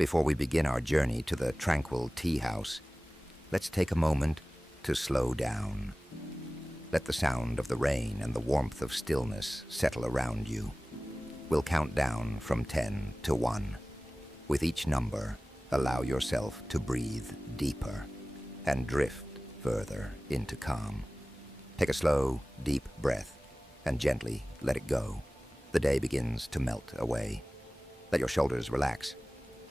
Before we begin our journey to the tranquil tea house, let's take a moment to slow down. Let the sound of the rain and the warmth of stillness settle around you. We'll count down from 10 to 1. With each number, allow yourself to breathe deeper and drift further into calm. Take a slow, deep breath and gently let it go. The day begins to melt away. Let your shoulders relax,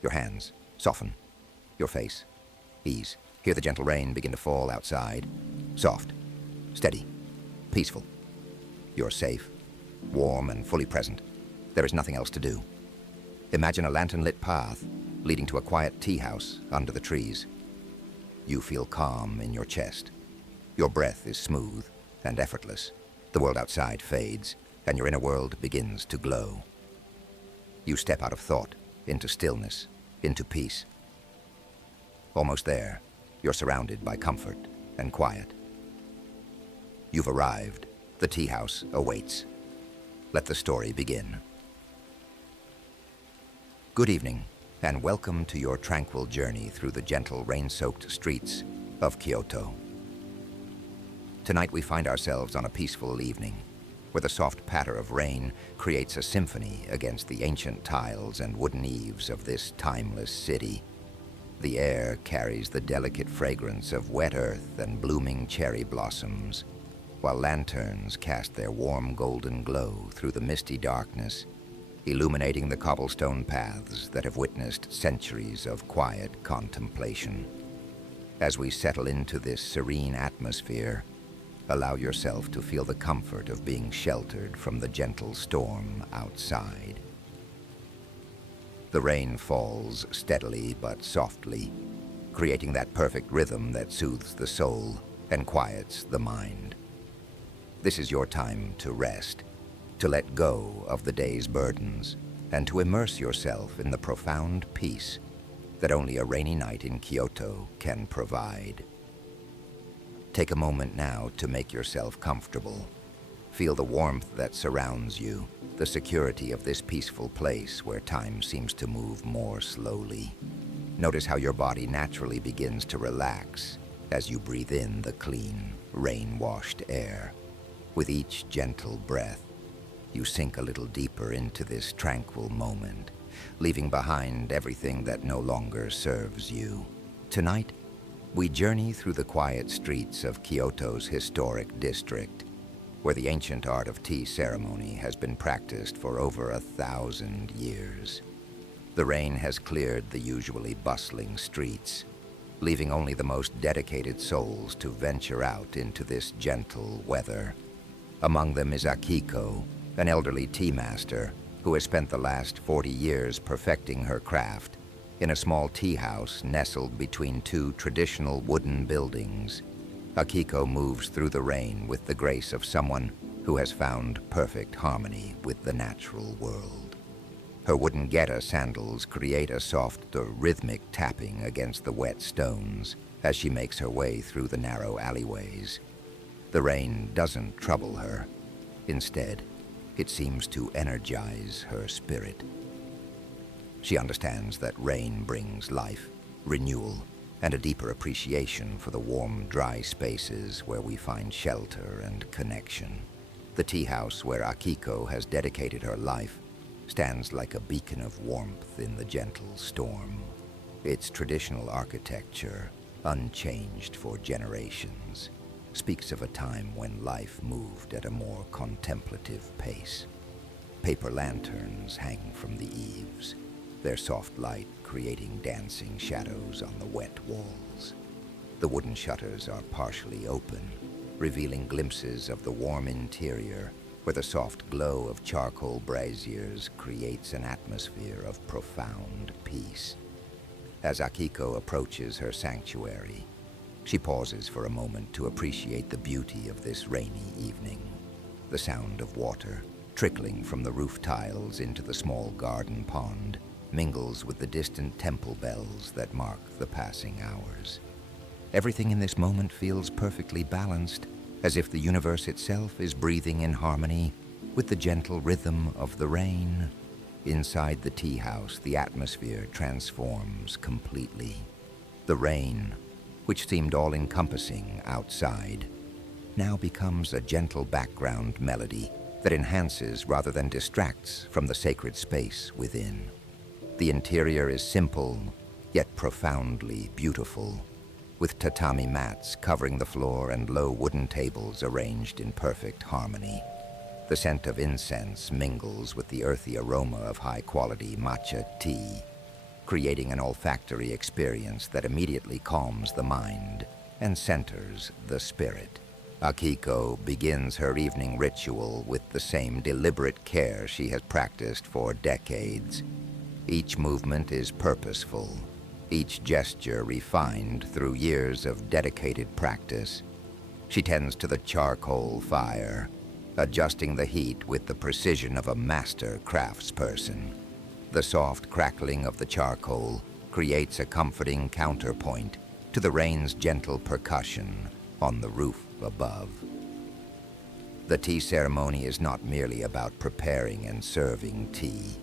your hands soften, your face ease. Hear the gentle rain begin to fall outside. Soft, steady, peaceful. You're safe, warm, and fully present. There is nothing else to do. Imagine a lantern-lit path leading to a quiet tea house under the trees. You feel calm in your chest. Your breath is smooth and effortless. The world outside fades, and your inner world begins to glow. You step out of thought into stillness, into peace. Almost there, you're surrounded by comfort and quiet. You've arrived. The tea house awaits. Let the story begin. Good evening, and welcome to your tranquil journey through the gentle, rain-soaked streets of Kyoto. Tonight we find ourselves on a peaceful evening, where the soft patter of rain creates a symphony against the ancient tiles and wooden eaves of this timeless city. The air carries the delicate fragrance of wet earth and blooming cherry blossoms, while lanterns cast their warm golden glow through the misty darkness, illuminating the cobblestone paths that have witnessed centuries of quiet contemplation. As we settle into this serene atmosphere, allow yourself to feel the comfort of being sheltered from the gentle storm outside. The rain falls steadily but softly, creating that perfect rhythm that soothes the soul and quiets the mind. This is your time to rest, to let go of the day's burdens, and to immerse yourself in the profound peace that only a rainy night in Kyoto can provide. Take a moment now to make yourself comfortable. Feel the warmth that surrounds you, the security of this peaceful place where time seems to move more slowly. Notice how your body naturally begins to relax as you breathe in the clean, rain-washed air. With each gentle breath, you sink a little deeper into this tranquil moment, leaving behind everything that no longer serves you. Tonight, we journey through the quiet streets of Kyoto's historic district, where the ancient art of tea ceremony has been practiced for over 1,000 years. The rain has cleared the usually bustling streets, leaving only the most dedicated souls to venture out into this gentle weather. Among them is Akiko, an elderly tea master who has spent the last 40 years perfecting her craft in a small tea house nestled between two traditional wooden buildings. Akiko moves through the rain with the grace of someone who has found perfect harmony with the natural world. Her wooden geta sandals create a soft, rhythmic tapping against the wet stones as she makes her way through the narrow alleyways. The rain doesn't trouble her. Instead, it seems to energize her spirit. She understands that rain brings life, renewal, and a deeper appreciation for the warm, dry spaces where we find shelter and connection. The tea house where Akiko has dedicated her life stands like a beacon of warmth in the gentle storm. Its traditional architecture, unchanged for generations, speaks of a time when life moved at a more contemplative pace. Paper lanterns hang from the eaves, their soft light creating dancing shadows on the wet walls. The wooden shutters are partially open, revealing glimpses of the warm interior where the soft glow of charcoal braziers creates an atmosphere of profound peace. As Akiko approaches her sanctuary, she pauses for a moment to appreciate the beauty of this rainy evening. The sound of water trickling from the roof tiles into the small garden pond mingles with the distant temple bells that mark the passing hours. Everything in this moment feels perfectly balanced, as if the universe itself is breathing in harmony with the gentle rhythm of the rain. Inside the tea house, the atmosphere transforms completely. The rain, which seemed all-encompassing outside, now becomes a gentle background melody that enhances rather than distracts from the sacred space within. The interior is simple, yet profoundly beautiful, with tatami mats covering the floor and low wooden tables arranged in perfect harmony. The scent of incense mingles with the earthy aroma of high-quality matcha tea, creating an olfactory experience that immediately calms the mind and centers the spirit. Akiko begins her evening ritual with the same deliberate care she has practiced for decades. Each movement is purposeful, each gesture refined through years of dedicated practice. She tends to the charcoal fire, adjusting the heat with the precision of a master craftsperson. The soft crackling of the charcoal creates a comforting counterpoint to the rain's gentle percussion on the roof above. The tea ceremony is not merely about preparing and serving tea.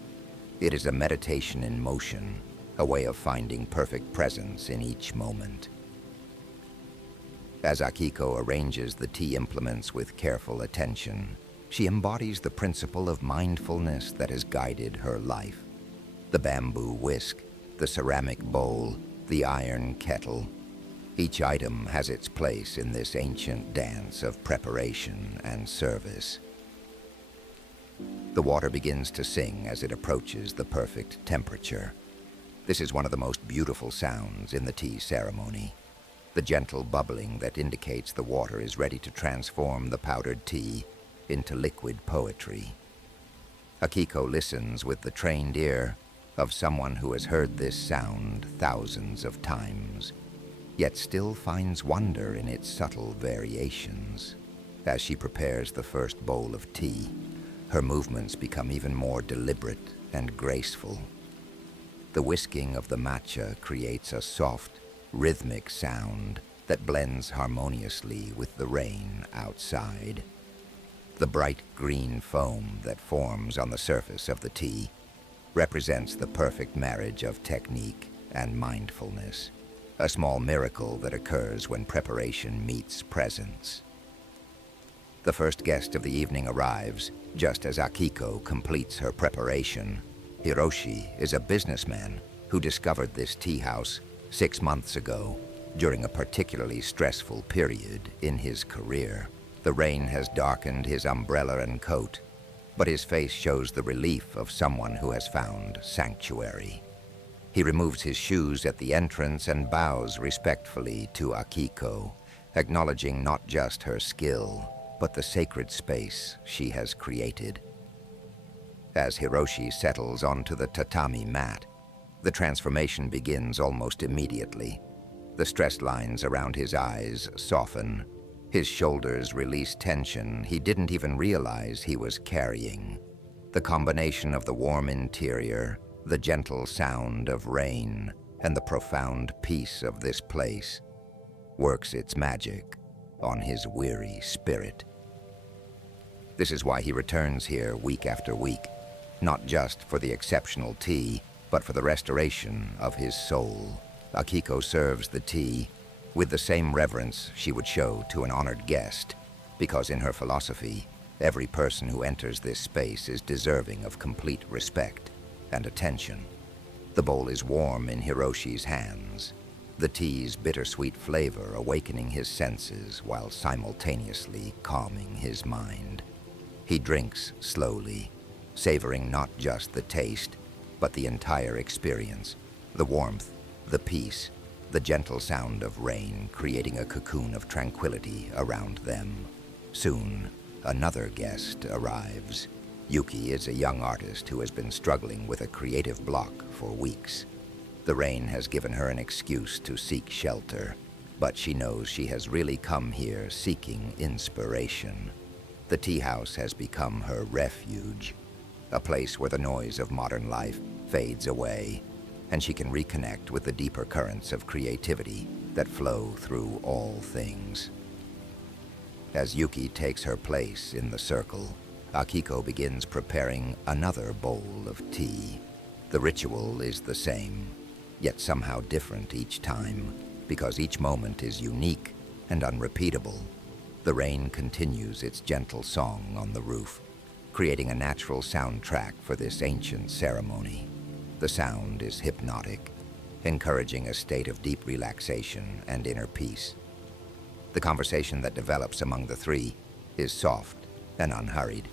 It is a meditation in motion, a way of finding perfect presence in each moment. As Akiko arranges the tea implements with careful attention, she embodies the principle of mindfulness that has guided her life. The bamboo whisk, the ceramic bowl, the iron kettle. Each item has its place in this ancient dance of preparation and service. The water begins to sing as it approaches the perfect temperature. This is one of the most beautiful sounds in the tea ceremony. The gentle bubbling that indicates the water is ready to transform the powdered tea into liquid poetry. Akiko listens with the trained ear of someone who has heard this sound thousands of times, yet still finds wonder in its subtle variations. As she prepares the first bowl of tea, her movements become even more deliberate and graceful. The whisking of the matcha creates a soft, rhythmic sound that blends harmoniously with the rain outside. The bright green foam that forms on the surface of the tea represents the perfect marriage of technique and mindfulness, a small miracle that occurs when preparation meets presence. The first guest of the evening arrives just as Akiko completes her preparation. Hiroshi is a businessman who discovered this tea house 6 months ago during a particularly stressful period in his career. The rain has darkened his umbrella and coat, but his face shows the relief of someone who has found sanctuary. He removes his shoes at the entrance and bows respectfully to Akiko, acknowledging not just her skill, but the sacred space she has created. As Hiroshi settles onto the tatami mat, the transformation begins almost immediately. The stress lines around his eyes soften. His shoulders release tension he didn't even realize he was carrying. The combination of the warm interior, the gentle sound of rain, and the profound peace of this place works its magic on his weary spirit. This is why he returns here week after week, not just for the exceptional tea, but for the restoration of his soul. Akiko serves the tea with the same reverence she would show to an honored guest, because in her philosophy, every person who enters this space is deserving of complete respect and attention. The bowl is warm in Hiroshi's hands, the tea's bittersweet flavor awakening his senses while simultaneously calming his mind. He drinks slowly, savoring not just the taste, but the entire experience, the warmth, the peace, the gentle sound of rain creating a cocoon of tranquility around them. Soon, another guest arrives. Yuki is a young artist who has been struggling with a creative block for weeks. The rain has given her an excuse to seek shelter, but she knows she has really come here seeking inspiration. The tea house has become her refuge, a place where the noise of modern life fades away, and she can reconnect with the deeper currents of creativity that flow through all things. As Yuki takes her place in the circle, Akiko begins preparing another bowl of tea. The ritual is the same, yet somehow different each time, because each moment is unique and unrepeatable. The rain continues its gentle song on the roof, creating a natural soundtrack for this ancient ceremony. The sound is hypnotic, encouraging a state of deep relaxation and inner peace. The conversation that develops among the three is soft and unhurried.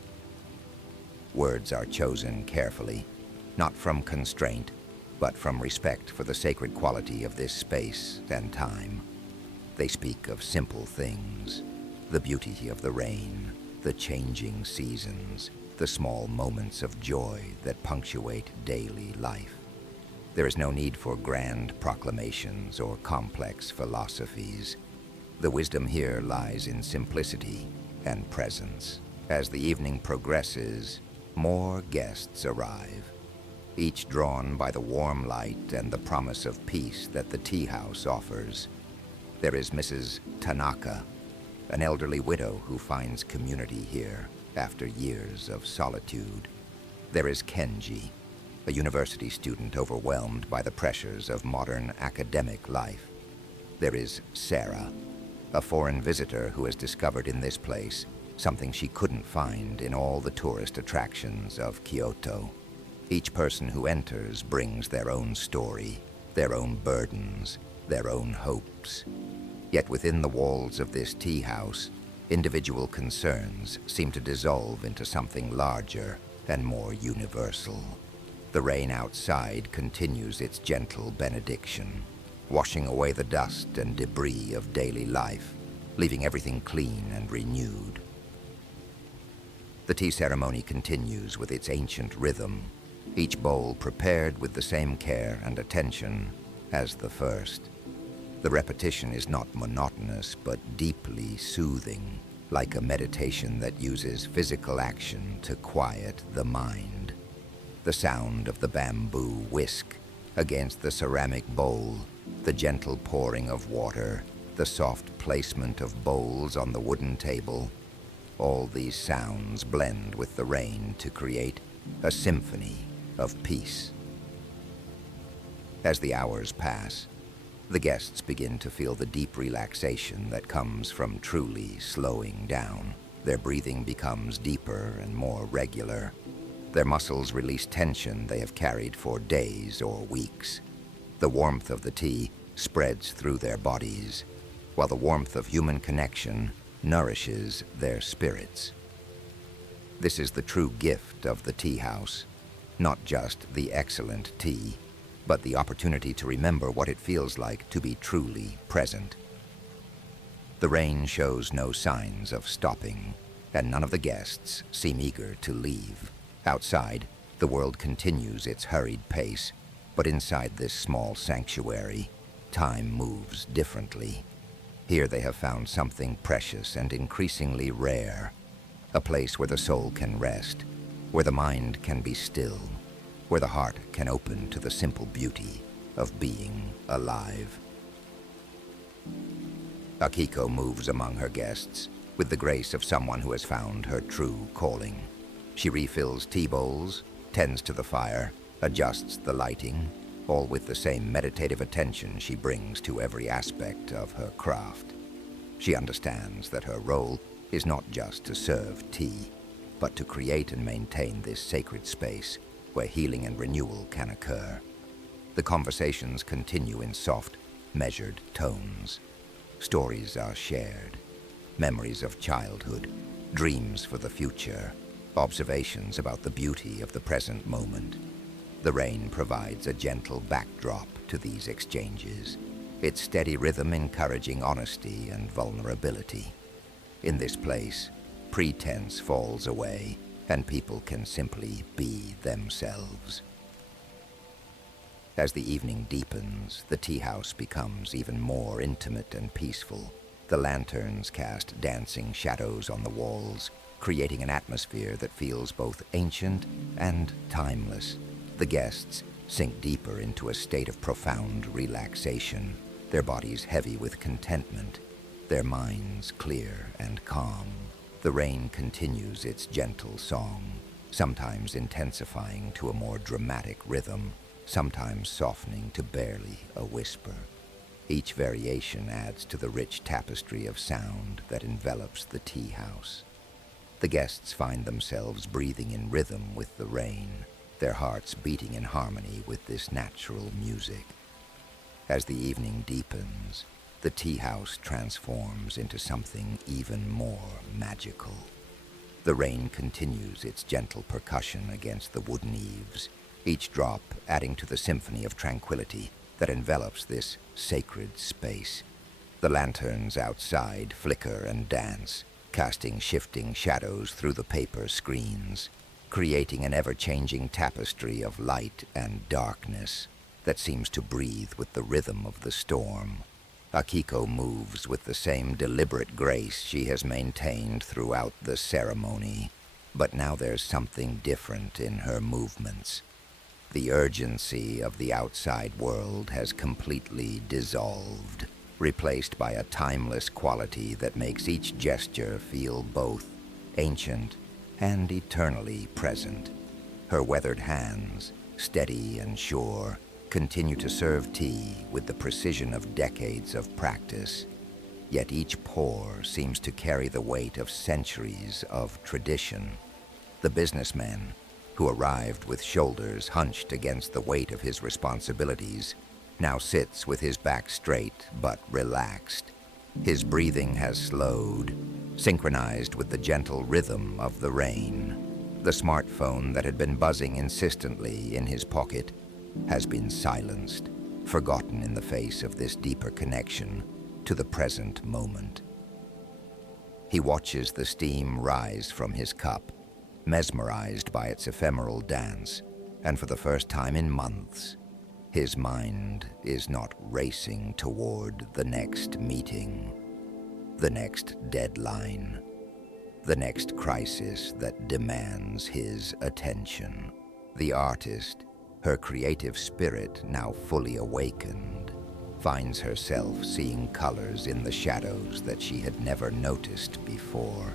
Words are chosen carefully, not from constraint, but from respect for the sacred quality of this space and time. They speak of simple things, the beauty of the rain, the changing seasons, the small moments of joy that punctuate daily life. There is no need for grand proclamations or complex philosophies. The wisdom here lies in simplicity and presence. As the evening progresses, more guests arrive, each drawn by the warm light and the promise of peace that the tea house offers. There is Mrs. Tanaka, an elderly widow who finds community here after years of solitude. There is Kenji, a university student overwhelmed by the pressures of modern academic life. There is Sarah, a foreign visitor who has discovered in this place something she couldn't find in all the tourist attractions of Kyoto. Each person who enters brings their own story, their own burdens, their own hopes. Yet within the walls of this tea house, individual concerns seem to dissolve into something larger and more universal. The rain outside continues its gentle benediction, washing away the dust and debris of daily life, leaving everything clean and renewed. The tea ceremony continues with its ancient rhythm, each bowl prepared with the same care and attention as the first. The repetition is not monotonous, but deeply soothing, like a meditation that uses physical action to quiet the mind. The sound of the bamboo whisk against the ceramic bowl, the gentle pouring of water, the soft placement of bowls on the wooden table, all these sounds blend with the rain to create a symphony of peace. As the hours pass, the guests begin to feel the deep relaxation that comes from truly slowing down. Their breathing becomes deeper and more regular. Their muscles release tension they have carried for days or weeks. The warmth of the tea spreads through their bodies, while the warmth of human connection nourishes their spirits. This is the true gift of the tea house, not just the excellent tea, but the opportunity to remember what it feels like to be truly present. The rain shows no signs of stopping, and none of the guests seem eager to leave. Outside, the world continues its hurried pace, but inside this small sanctuary, time moves differently. Here they have found something precious and increasingly rare, a place where the soul can rest, where the mind can be still, where the heart can open to the simple beauty of being alive. Akiko moves among her guests with the grace of someone who has found her true calling. She refills tea bowls, tends to the fire, adjusts the lighting, all with the same meditative attention she brings to every aspect of her craft. She understands that her role is not just to serve tea, but to create and maintain this sacred space where healing and renewal can occur. The conversations continue in soft, measured tones. Stories are shared, memories of childhood, dreams for the future, observations about the beauty of the present moment. The rain provides a gentle backdrop to these exchanges, its steady rhythm encouraging honesty and vulnerability. In this place, pretense falls away, and people can simply be themselves. As the evening deepens, the tea house becomes even more intimate and peaceful. The lanterns cast dancing shadows on the walls, creating an atmosphere that feels both ancient and timeless. The guests sink deeper into a state of profound relaxation, their bodies heavy with contentment, their minds clear and calm. The rain continues its gentle song, sometimes intensifying to a more dramatic rhythm, sometimes softening to barely a whisper. Each variation adds to the rich tapestry of sound that envelops the tea house. The guests find themselves breathing in rhythm with the rain, their hearts beating in harmony with this natural music. As the evening deepens, the tea house transforms into something even more magical. The rain continues its gentle percussion against the wooden eaves, each drop adding to the symphony of tranquility that envelops this sacred space. The lanterns outside flicker and dance, casting shifting shadows through the paper screens, creating an ever-changing tapestry of light and darkness that seems to breathe with the rhythm of the storm. Akiko moves with the same deliberate grace she has maintained throughout the ceremony, but now there's something different in her movements. The urgency of the outside world has completely dissolved, replaced by a timeless quality that makes each gesture feel both ancient and eternally present. Her weathered hands, steady and sure, continue to serve tea with the precision of decades of practice, yet each pour seems to carry the weight of centuries of tradition. The businessman, who arrived with shoulders hunched against the weight of his responsibilities, now sits with his back straight but relaxed. His breathing has slowed, synchronized with the gentle rhythm of the rain. The smartphone that had been buzzing insistently in his pocket has been silenced, forgotten in the face of this deeper connection to the present moment. He watches the steam rise from his cup, mesmerized by its ephemeral dance, and for the first time in months, his mind is not racing toward the next meeting, the next deadline, the next crisis that demands his attention. The artist, her creative spirit now fully awakened, finds herself seeing colors in the shadows that she had never noticed before.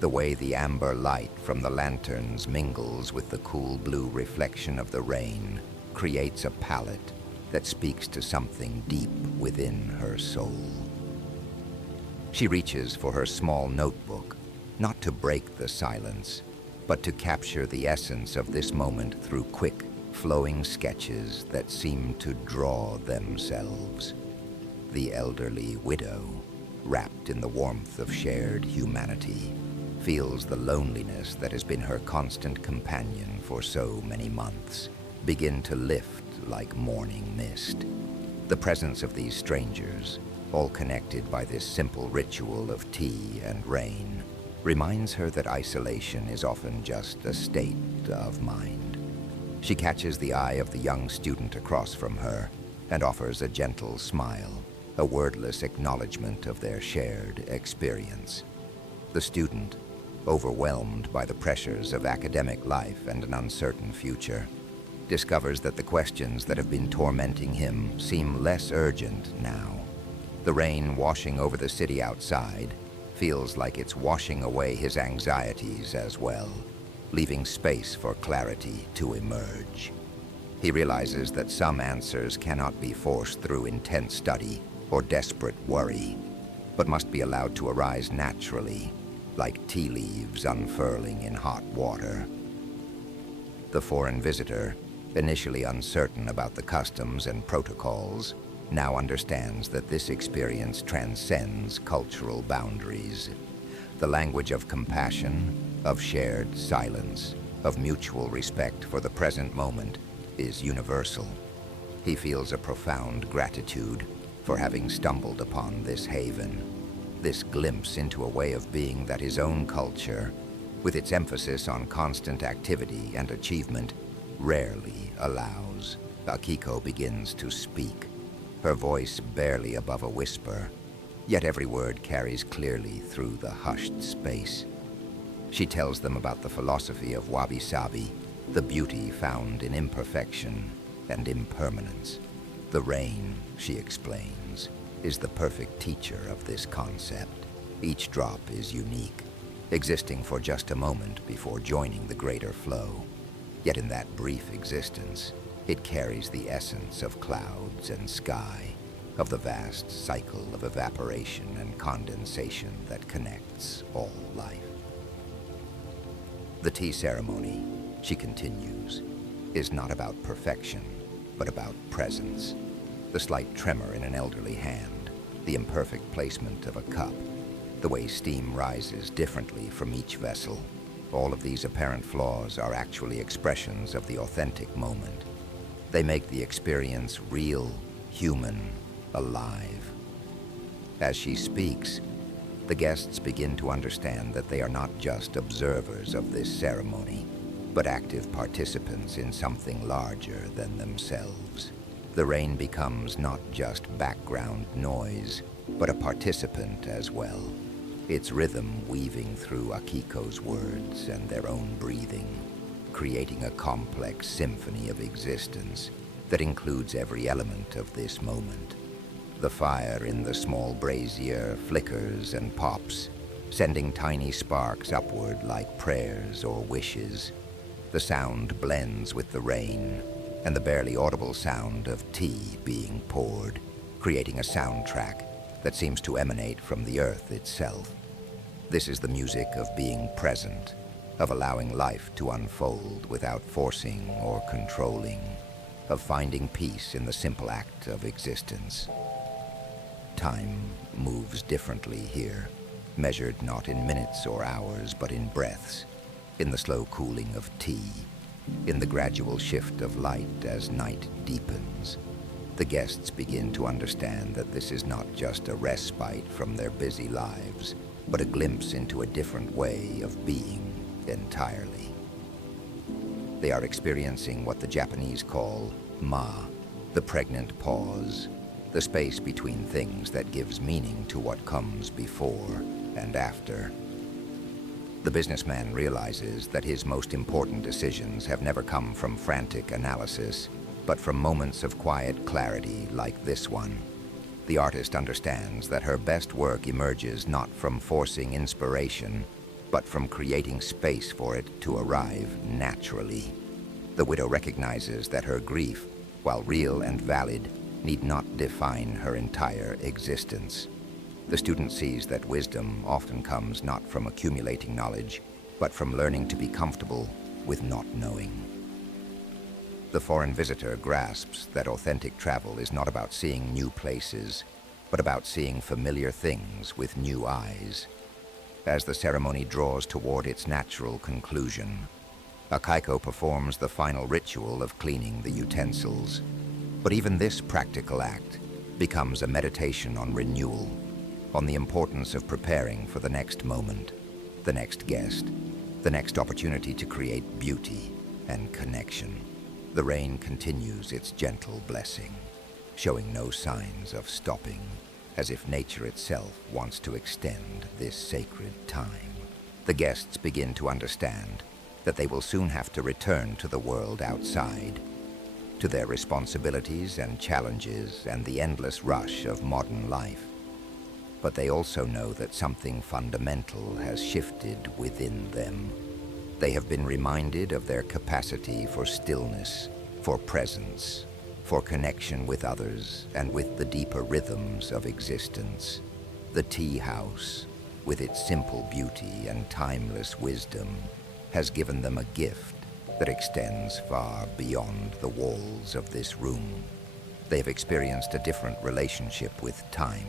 The way the amber light from the lanterns mingles with the cool blue reflection of the rain creates a palette that speaks to something deep within her soul. She reaches for her small notebook, not to break the silence, but to capture the essence of this moment through quick, flowing sketches that seem to draw themselves. The elderly widow, wrapped in the warmth of shared humanity, feels the loneliness that has been her constant companion for so many months begin to lift like morning mist. The presence of these strangers, all connected by this simple ritual of tea and rain, reminds her that isolation is often just a state of mind. She catches the eye of the young student across from her and offers a gentle smile, a wordless acknowledgement of their shared experience. The student, overwhelmed by the pressures of academic life and an uncertain future, discovers that the questions that have been tormenting him seem less urgent now. The rain washing over the city outside feels like it's washing away his anxieties as well, leaving space for clarity to emerge. He realizes that some answers cannot be forced through intense study or desperate worry, but must be allowed to arise naturally, like tea leaves unfurling in hot water. The foreign visitor, initially uncertain about the customs and protocols, now understands that this experience transcends cultural boundaries. The language of compassion, of shared silence, of mutual respect for the present moment is universal. He feels a profound gratitude for having stumbled upon this haven, this glimpse into a way of being that his own culture, with its emphasis on constant activity and achievement, rarely allows. Akiko begins to speak, her voice barely above a whisper, yet every word carries clearly through the hushed space. She tells them about the philosophy of wabi-sabi, the beauty found in imperfection and impermanence. The rain, she explains, is the perfect teacher of this concept. Each drop is unique, existing for just a moment before joining the greater flow. Yet in that brief existence, it carries the essence of clouds and sky, of the vast cycle of evaporation and condensation that connects all life. The tea ceremony, she continues, is not about perfection, but about presence. The slight tremor in an elderly hand, the imperfect placement of a cup, the way steam rises differently from each vessel. All of these apparent flaws are actually expressions of the authentic moment. They make the experience real, human, alive. As she speaks, the guests begin to understand that they are not just observers of this ceremony, but active participants in something larger than themselves. The rain becomes not just background noise, but a participant as well, its rhythm weaving through Akiko's words and their own breathing, creating a complex symphony of existence that includes every element of this moment. The fire in the small brazier flickers and pops, sending tiny sparks upward like prayers or wishes. The sound blends with the rain and the barely audible sound of tea being poured, creating a soundtrack that seems to emanate from the earth itself. This is the music of being present, of allowing life to unfold without forcing or controlling, of finding peace in the simple act of existence. Time moves differently here, measured not in minutes or hours, but in breaths, in the slow cooling of tea, in the gradual shift of light as night deepens. The guests begin to understand that this is not just a respite from their busy lives, but a glimpse into a different way of being entirely. They are experiencing what the Japanese call ma, the pregnant pause, the space between things that gives meaning to what comes before and after. The businessman realizes that his most important decisions have never come from frantic analysis, but from moments of quiet clarity like this one. The artist understands that her best work emerges not from forcing inspiration, but from creating space for it to arrive naturally. The widow recognizes that her grief, while real and valid, need not define her entire existence. The student sees that wisdom often comes not from accumulating knowledge, but from learning to be comfortable with not knowing. The foreign visitor grasps that authentic travel is not about seeing new places, but about seeing familiar things with new eyes. As the ceremony draws toward its natural conclusion, Akiko performs the final ritual of cleaning the utensils. But even this practical act becomes a meditation on renewal, on the importance of preparing for the next moment, the next guest, the next opportunity to create beauty and connection. The rain continues its gentle blessing, showing no signs of stopping, as if nature itself wants to extend this sacred time. The guests begin to understand that they will soon have to return to the world outside, to their responsibilities and challenges and the endless rush of modern life. But they also know that something fundamental has shifted within them. They have been reminded of their capacity for stillness, for presence, for connection with others and with the deeper rhythms of existence. The tea house, with its simple beauty and timeless wisdom, has given them a gift that extends far beyond the walls of this room. They have experienced a different relationship with time,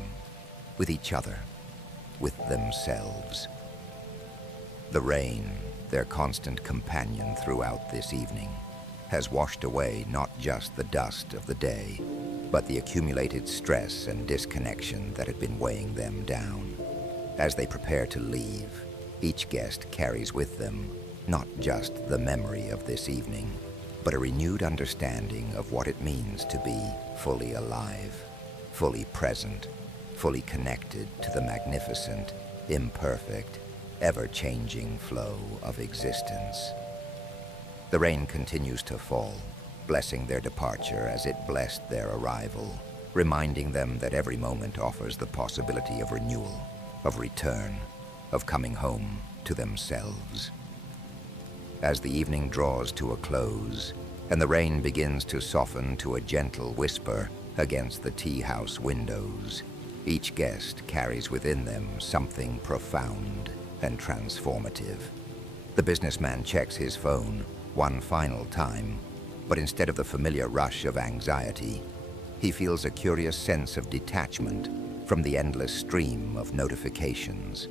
with each other, with themselves. The rain, their constant companion throughout this evening, has washed away not just the dust of the day, but the accumulated stress and disconnection that had been weighing them down. As they prepare to leave, each guest carries with them not just the memory of this evening, but a renewed understanding of what it means to be fully alive, fully present, fully connected to the magnificent, imperfect, ever-changing flow of existence. The rain continues to fall, blessing their departure as it blessed their arrival, reminding them that every moment offers the possibility of renewal, of return, of coming home to themselves. As the evening draws to a close, and the rain begins to soften to a gentle whisper against the teahouse windows, each guest carries within them something profound and transformative. The businessman checks his phone one final time, but instead of the familiar rush of anxiety, he feels a curious sense of detachment from the endless stream of notifications.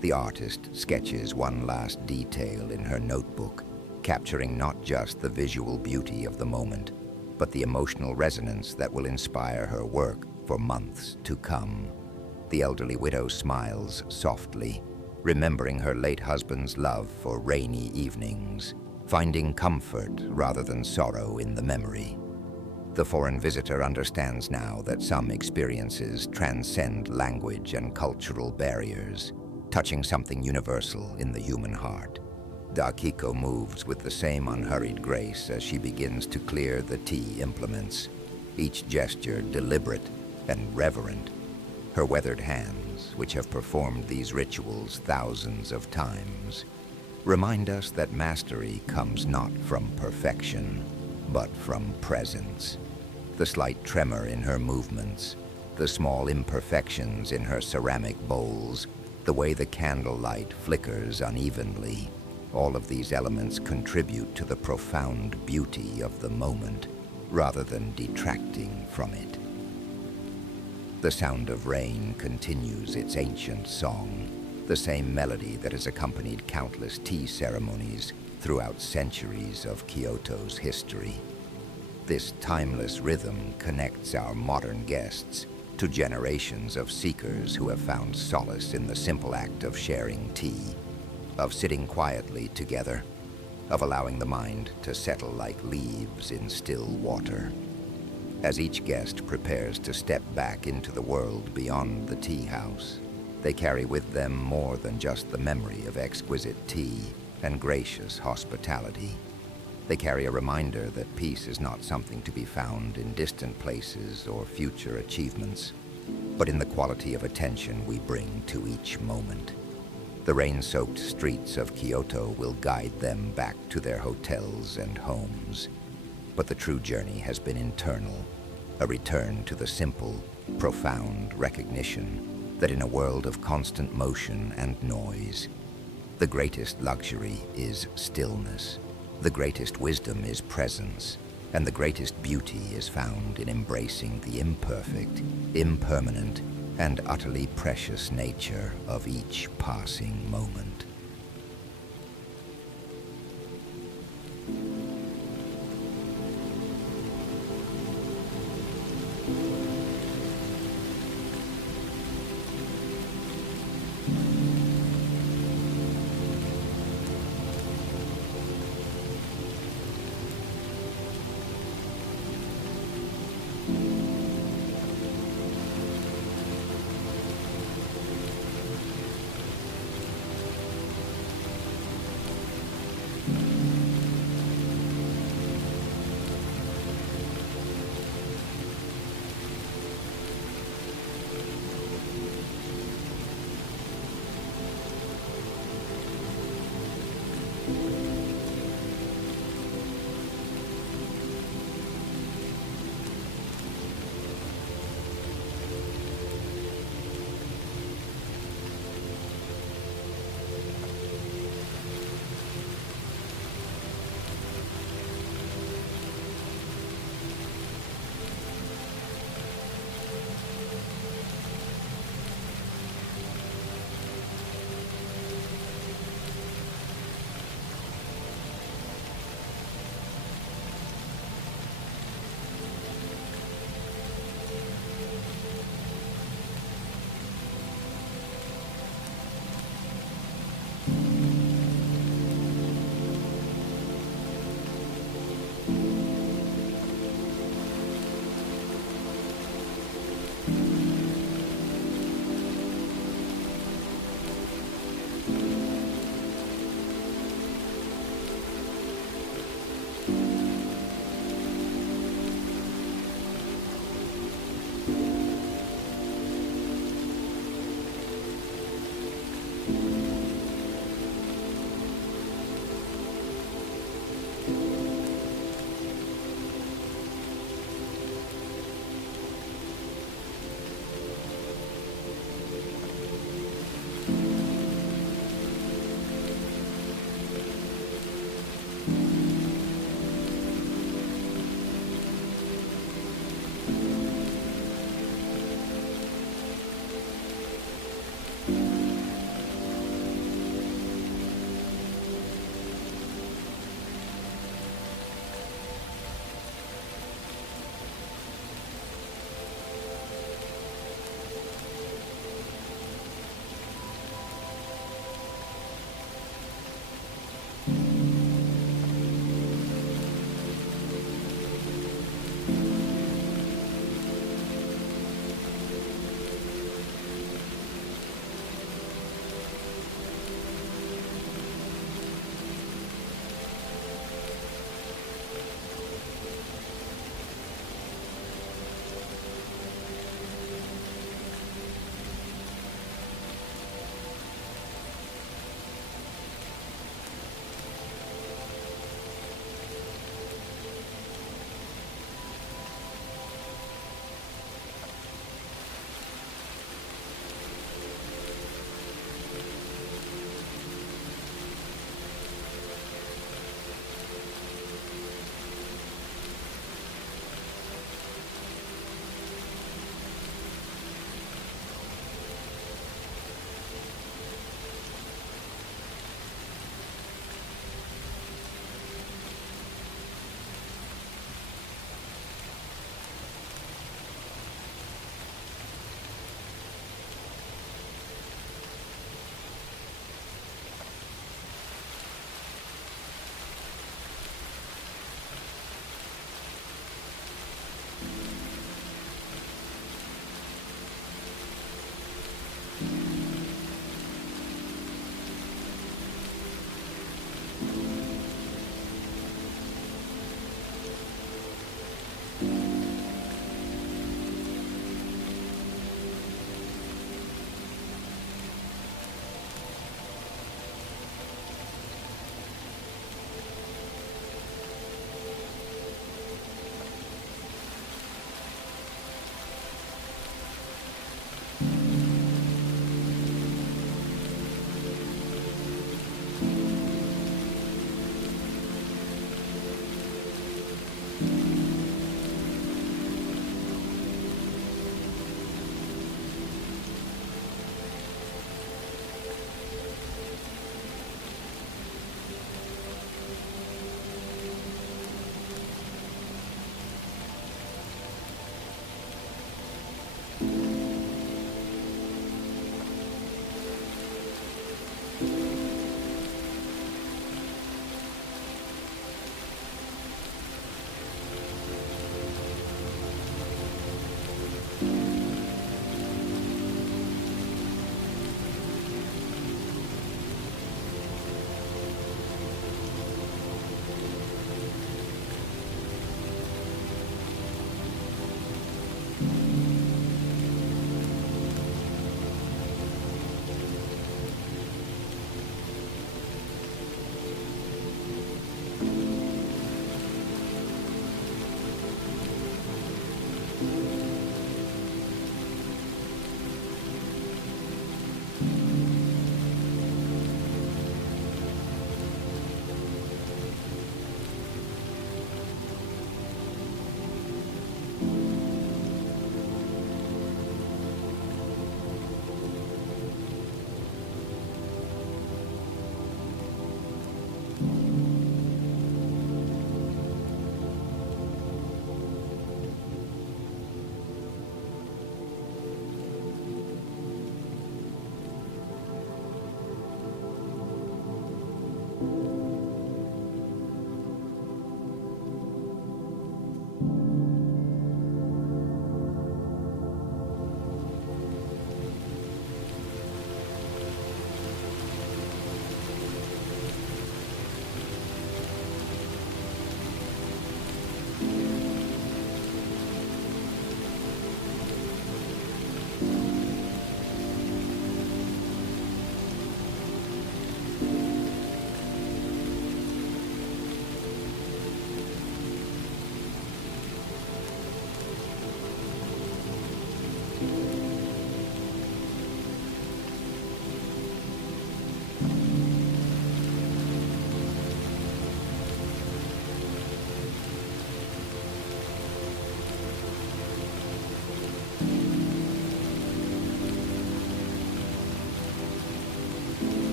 The artist sketches one last detail in her notebook, capturing not just the visual beauty of the moment, but the emotional resonance that will inspire her work for months to come. The elderly widow smiles softly, remembering her late husband's love for rainy evenings, finding comfort rather than sorrow in the memory. The foreign visitor understands now that some experiences transcend language and cultural barriers, touching something universal in the human heart. Akiko moves with the same unhurried grace as she begins to clear the tea implements, each gesture deliberate and reverent. Her weathered hands, which have performed these rituals thousands of times, remind us that mastery comes not from perfection, but from presence. The slight tremor in her movements, the small imperfections in her ceramic bowls, the way the candlelight flickers unevenly, all of these elements contribute to the profound beauty of the moment, rather than detracting from it. The sound of rain continues its ancient song, the same melody that has accompanied countless tea ceremonies throughout centuries of Kyoto's history. This timeless rhythm connects our modern guests to generations of seekers who have found solace in the simple act of sharing tea, of sitting quietly together, of allowing the mind to settle like leaves in still water. As each guest prepares to step back into the world beyond the tea house, they carry with them more than just the memory of exquisite tea and gracious hospitality. They carry a reminder that peace is not something to be found in distant places or future achievements, but in the quality of attention we bring to each moment. The rain-soaked streets of Kyoto will guide them back to their hotels and homes, but the true journey has been internal, a return to the simple, profound recognition that in a world of constant motion and noise, the greatest luxury is stillness. The greatest wisdom is presence, and the greatest beauty is found in embracing the imperfect, impermanent, and utterly precious nature of each passing moment.